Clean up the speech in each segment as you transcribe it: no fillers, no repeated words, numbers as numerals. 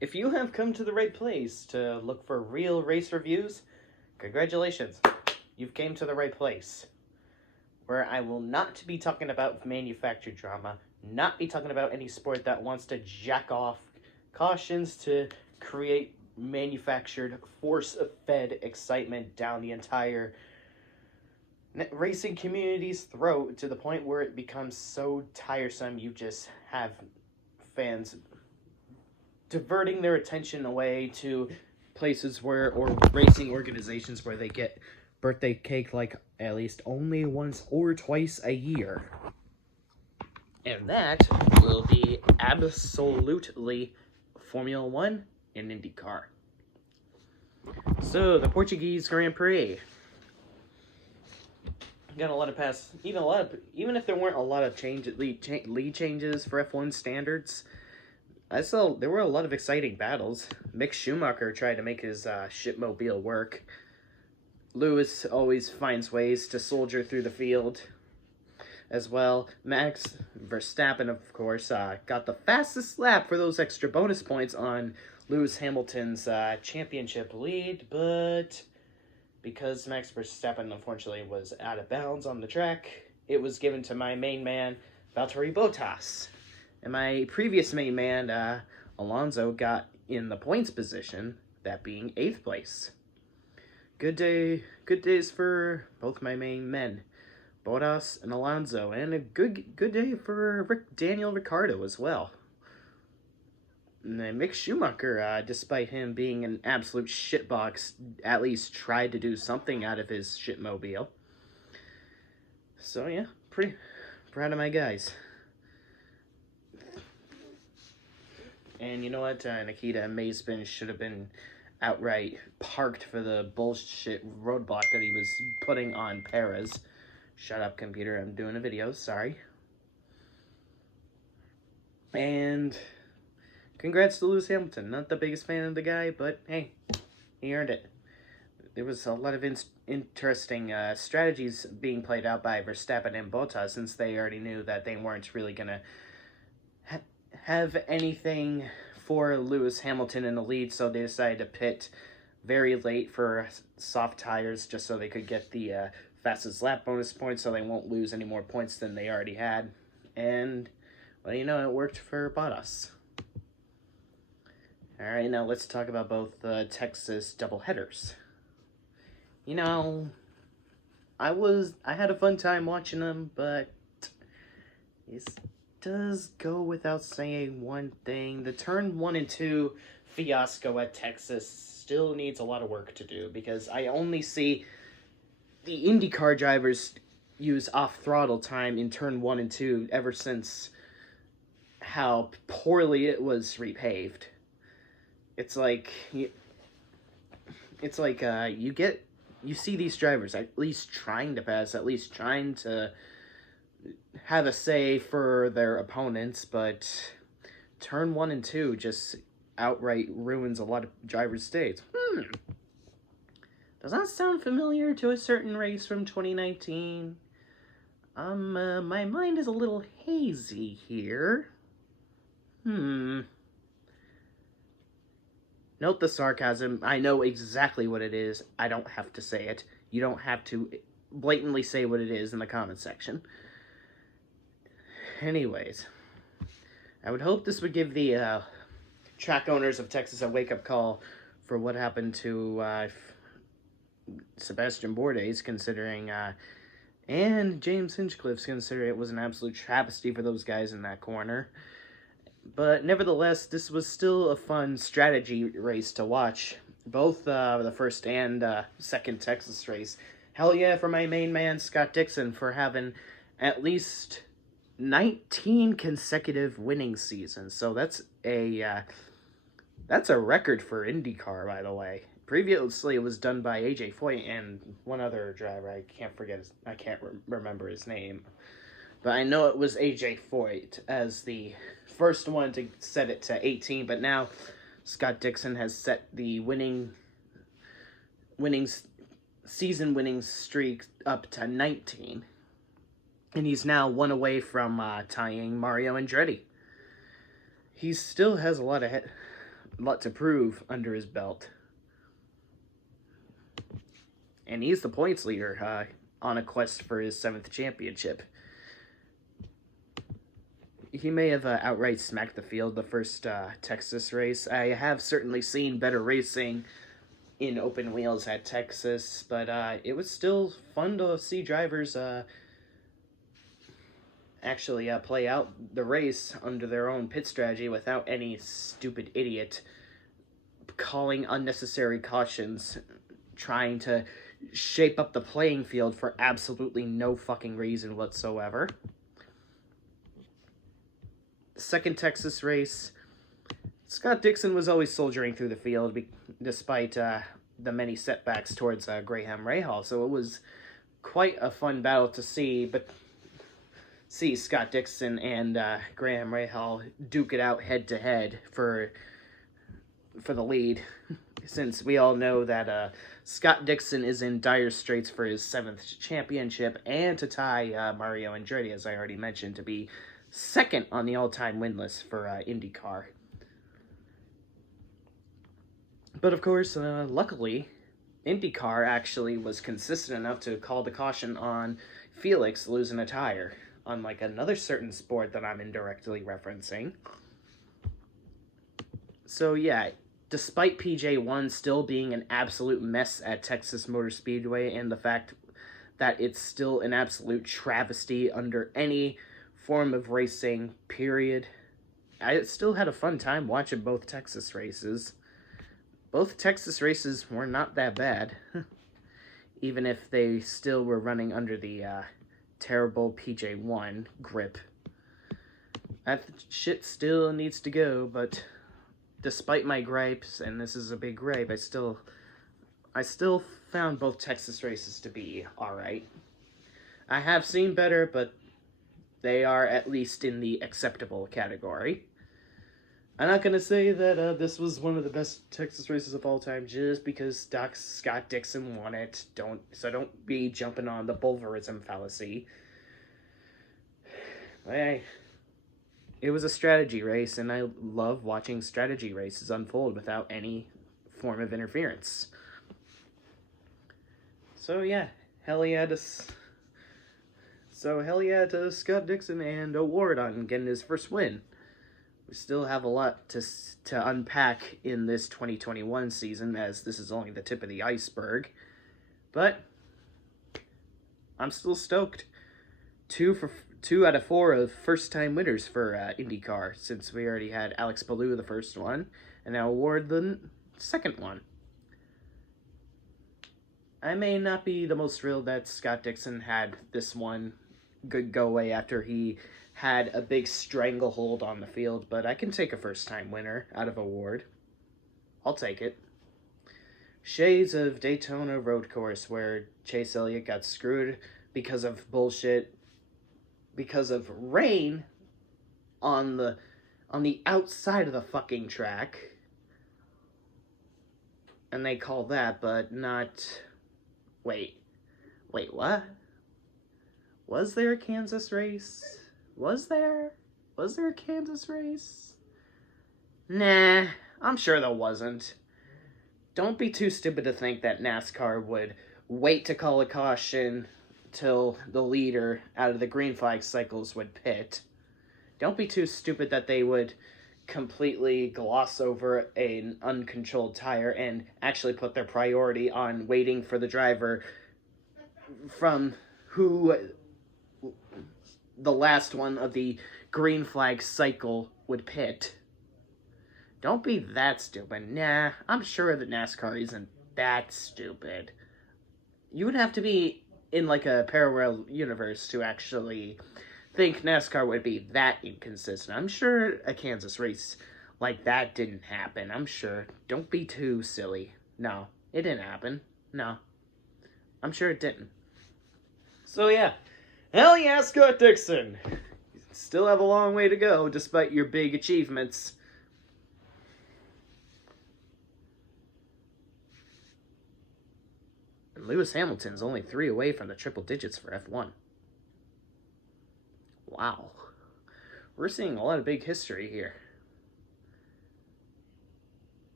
If you have come to the right place to look for real race reviews, congratulations. You've came to the right place. Where I will not be talking about manufactured drama, not be talking about any sport that wants to jack off cautions to create manufactured, force-fed excitement down the entire racing community's throat to the point where it becomes so tiresome you just have fans diverting their attention away to places where, or racing organizations where they get birthday cake like at least only once or twice a year. And that will be absolutely Formula 1 and IndyCar. So, the Portuguese Grand Prix. Got a lot of pass, even if there weren't a lot of lead changes for F1 standards, I saw there were a lot of exciting battles. Mick Schumacher tried to make his shipmobile work. Lewis always finds ways to soldier through the field as well. Max Verstappen, of course, got the fastest lap for those extra bonus points on Lewis Hamilton's championship lead, but because Max Verstappen, unfortunately, was out of bounds on the track, it was given to my main man, Valtteri Bottas. And my previous main man, Alonso, got in the points position, that being 8th place. Good days for both my main men, Bottas and Alonso, and a good day for Daniel Ricciardo as well. And then Mick Schumacher, despite him being an absolute shitbox, at least tried to do something out of his shitmobile. So yeah, pretty proud of my guys. And you know what? Nikita Mazepin should have been outright parked for the bullshit roadblock that he was putting on Perez. Shut up, computer. I'm doing a video. Sorry. And congrats to Lewis Hamilton. Not the biggest fan of the guy, but hey, he earned it. There was a lot of interesting strategies being played out by Verstappen and Bottas, since they already knew that they weren't really going to have anything for Lewis Hamilton in the lead, so they decided to pit very late for soft tires just so they could get the fastest lap bonus points so they won't lose any more points than they already had. And, well, you know, it worked for Bottas. Alright, now let's talk about both Texas doubleheaders. You know, I had a fun time watching them, but it does go without saying one thing. The turn 1 and 2 fiasco at Texas still needs a lot of work to do, because I only see the IndyCar drivers use off-throttle time in turn 1 and 2 ever since how poorly it was repaved. It's like you see these drivers at least trying to pass, at least trying to have a say for their opponents, but turn 1 and 2 just outright ruins a lot of drivers' days. Does that sound familiar to a certain race from 2019? My mind is a little hazy here. Note the sarcasm. I know exactly what it is. I don't have to say it. You don't have to blatantly say what it is in the comment section. Anyways, I would hope this would give the track owners of Texas a wake-up call for what happened to Sebastian Bourdais, considering, and James Hinchcliffe's, considering it was an absolute travesty for those guys in that corner. But nevertheless, this was still a fun strategy race to watch. Both the first and second Texas race. Hell yeah for my main man, Scott Dixon, for having at least 19 consecutive winning seasons. So that's a record for IndyCar, by the way. Previously, it was done by AJ Foyt and one other driver. I can't remember his name. But I know it was AJ Foyt as the first one to set it to 18. But now Scott Dixon has set the season winning streak up to 19. And he's now one away from tying Mario Andretti. He still has a lot of lot to prove under his belt. And he's the points leader on a quest for his 7th championship. He may have outright smacked the field the first Texas race. I have certainly seen better racing in open wheels at Texas, but it was still fun to see drivers actually play out the race under their own pit strategy without any stupid idiot calling unnecessary cautions, trying to shape up the playing field for absolutely no fucking reason whatsoever. Second Texas race, Scott Dixon was always soldiering through the field despite the many setbacks towards Graham Rahal, so it was quite a fun battle to see Scott Dixon and Graham Rahal duke it out head-to-head for the lead, since we all know that Scott Dixon is in dire straits for his 7th championship and to tie Mario Andretti, as I already mentioned, to be second on the all-time win list for IndyCar. But of course, luckily, IndyCar actually was consistent enough to call the caution on Felix losing a tire, unlike another certain sport that I'm indirectly referencing. So yeah, despite PJ1 still being an absolute mess at Texas Motor Speedway and the fact that it's still an absolute travesty under any form of racing, period, I still had a fun time watching both Texas races. Both Texas races were not that bad, even if they still were running under the terrible PJ1 grip. That shit still needs to go, but despite my gripes, and this is a big gripe, I still found both Texas races to be alright. I have seen better, but they are at least in the acceptable category. I'm not going to say that this was one of the best Texas races of all time just because Scott Dixon won it. Don't be jumping on the Bulverism fallacy. Hey, it was a strategy race, and I love watching strategy races unfold without any form of interference. So yeah, hell yeah to Scott Dixon and Award on getting his first win. We still have a lot to unpack in this 2021 season, as this is only the tip of the iceberg. But I'm still stoked. 2 out of 4 of first-time winners for IndyCar, since we already had Alex Palou the first one, and now Award the second one. I may not be the most thrilled that Scott Dixon had this one good go away after he had a big stranglehold on the field, but I can take a first-time winner out of Award. I'll take it. Shades of Daytona Road Course, where Chase Elliott got screwed because of bullshit, because of rain on the outside of the fucking track. And they call that, but not... Wait, what? Was there a Kansas race? Was there a Kansas race? Nah, I'm sure there wasn't. Don't be too stupid to think that NASCAR would wait to call a caution till the leader out of the green flag cycles would pit. Don't be too stupid that they would completely gloss over an uncontrolled tire and actually put their priority on waiting for the driver from who the last one of the green flag cycle would pit. Don't be that stupid. Nah, I'm sure that NASCAR isn't that stupid. You would have to be in like a parallel universe to actually think NASCAR would be that inconsistent. I'm sure a Kansas race like that didn't happen. I'm sure. Don't be too silly. No, it didn't happen. No. I'm sure it didn't. So yeah. Hell yeah, Scott Dixon! You still have a long way to go, despite your big achievements. And Lewis Hamilton's only 3 away from the triple digits for F1. Wow. We're seeing a lot of big history here.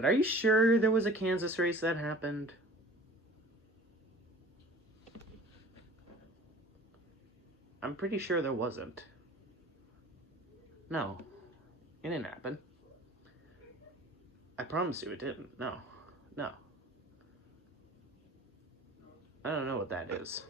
But are you sure there was a Kansas race that happened? I'm pretty sure there wasn't. No, it didn't happen. I promise you it didn't. No. No. I don't know what that is.